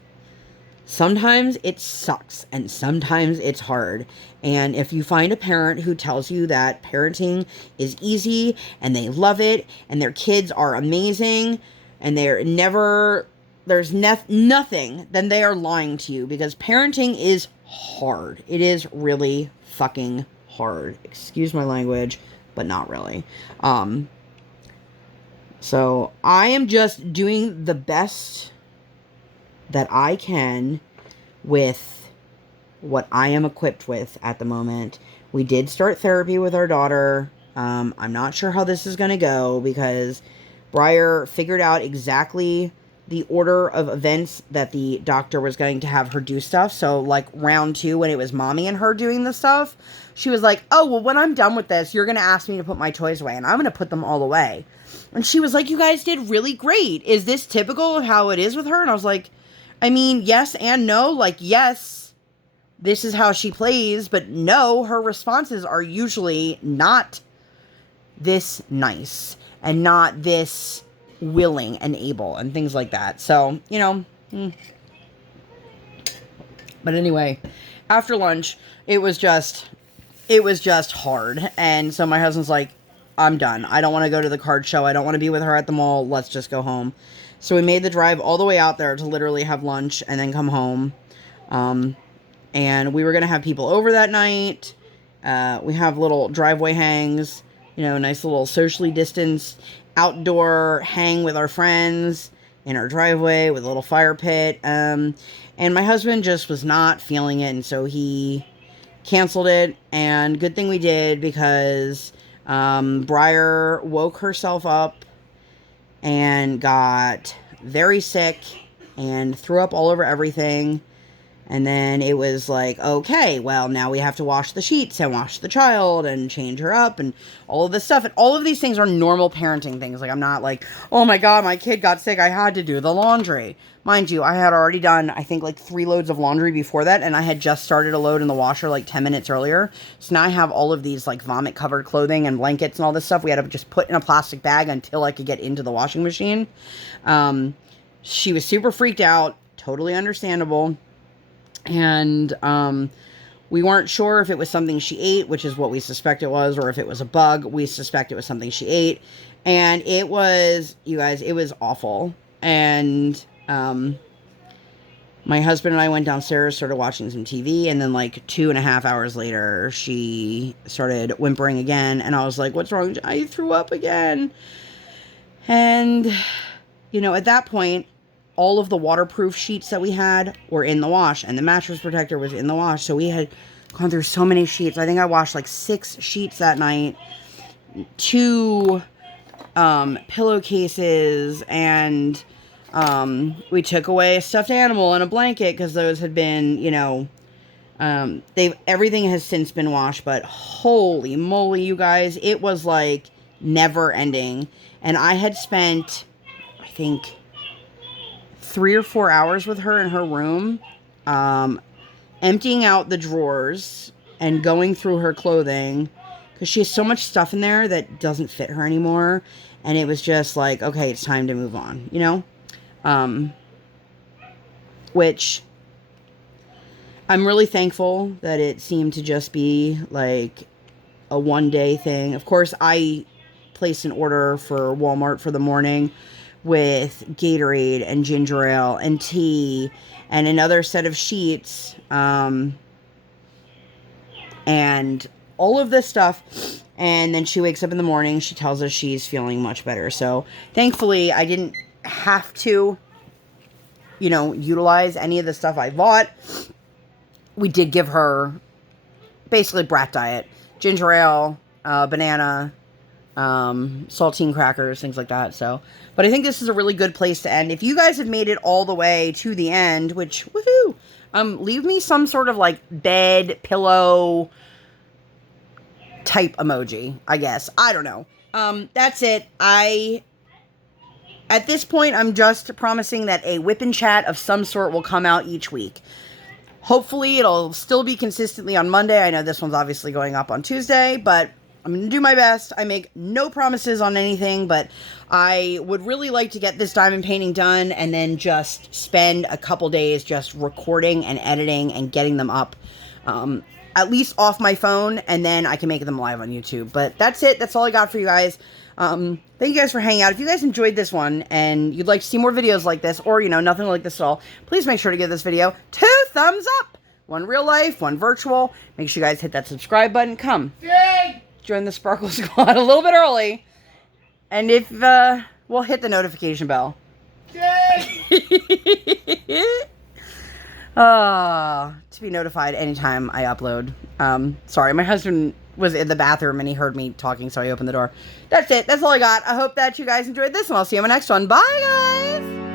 sometimes it sucks and sometimes it's hard. And if you find a parent who tells you that parenting is easy and they love it and their kids are amazing and there's nothing, then they are lying to you, because parenting is hard. It is really fucking hard. Excuse my language, but not really. So I am just doing the best that I can with what I am equipped with at the moment. We did start therapy with our daughter. I'm not sure how this is going to go because Briar figured out exactly the order of events that the doctor was going to have her do stuff. So like round 2, when it was mommy and her doing the stuff, she was like, oh, well, when I'm done with this, you're going to ask me to put my toys away and I'm going to put them all away. And she was like, you guys did really great. Is this typical of how it is with her? And I was like, I mean, yes and no. Like, yes, this is how she plays, but no, her responses are usually not this nice and not this willing and able and things like that. So, you know, But anyway, after lunch, it was just hard. And so my husband's like, I'm done. I don't want to go to the card show. I don't want to be with her at the mall. Let's just go home. So we made the drive all the way out there to literally have lunch and then come home. And we were going to have people over that night. We have little driveway hangs, you know, nice little socially distanced outdoor hang with our friends in our driveway with a little fire pit. And my husband just was not feeling it. And so he canceled it. And good thing we did, because Briar woke herself up and got very sick and threw up all over everything. And then it was like, okay, well, now we have to wash the sheets and wash the child and change her up and all of this stuff. And all of these things are normal parenting things. Like, I'm not like, oh my God, my kid got sick, I had to do the laundry. Mind you, I had already done, I think, like 3 loads of laundry before that. And I had just started a load in the washer like 10 minutes earlier. So now I have all of these like vomit covered clothing and blankets and all this stuff we had to just put in a plastic bag until I could get into the washing machine. She was super freaked out. Totally understandable. And we weren't sure if it was something she ate, which is what we suspect it was, or if it was a bug. We suspect it was something she ate. And it was, you guys, it was awful. And my husband and I went downstairs, started watching some TV, and then like 2.5 hours later, she started whimpering again. And I was like, what's wrong? I threw up again. And, you know, at that point, all of the waterproof sheets that we had were in the wash, and the mattress protector was in the wash. So we had gone through so many sheets. I think I washed like 6 sheets that night, 2 pillowcases, and we took away a stuffed animal and a blanket because those had been, you know, everything has since been washed. But holy moly, you guys, it was like never ending. And I had spent, I think, 3 or 4 hours with her in her room, emptying out the drawers and going through her clothing, because she has so much stuff in there that doesn't fit her anymore. And it was just like, okay, it's time to move on, you know? Which I'm really thankful that it seemed to just be like a one-day thing. Of course, I placed an order for Walmart for the morning with Gatorade and ginger ale and tea and another set of sheets, and all of this stuff. And then she wakes up in the morning, she tells us she's feeling much better. So thankfully I didn't have to, utilize any of the stuff I bought. We did give her basically brat diet, ginger ale, banana, saltine crackers, things like that. So, but I think this is a really good place to end. If you guys have made it all the way to the end, which, woohoo, leave me some sort of like bed, pillow type emoji, I guess. I don't know. That's it. At this point, I'm just promising that a WIP Chat of some sort will come out each week. Hopefully, it'll still be consistently on Monday. I know this one's obviously going up on Tuesday, but I'm going to do my best. I make no promises on anything, but I would really like to get this diamond painting done and then just spend a couple days just recording and editing and getting them up, at least off my phone, and then I can make them live on YouTube. But that's it. That's all I got for you guys. Thank you guys for hanging out. If you guys enjoyed this one and you'd like to see more videos like this, or, nothing like this at all, please make sure to give this video 2 thumbs up. One real life, one virtual. Make sure you guys hit that subscribe button. Come. Yay! Join the Sparkle Squad a little bit early. And if, we'll hit the notification bell. Yay! To be notified anytime I upload. Sorry, my husband was in the bathroom and he heard me talking, so I opened the door. That's it. That's all I got. I hope that you guys enjoyed this, and I'll see you in my next one. Bye, guys!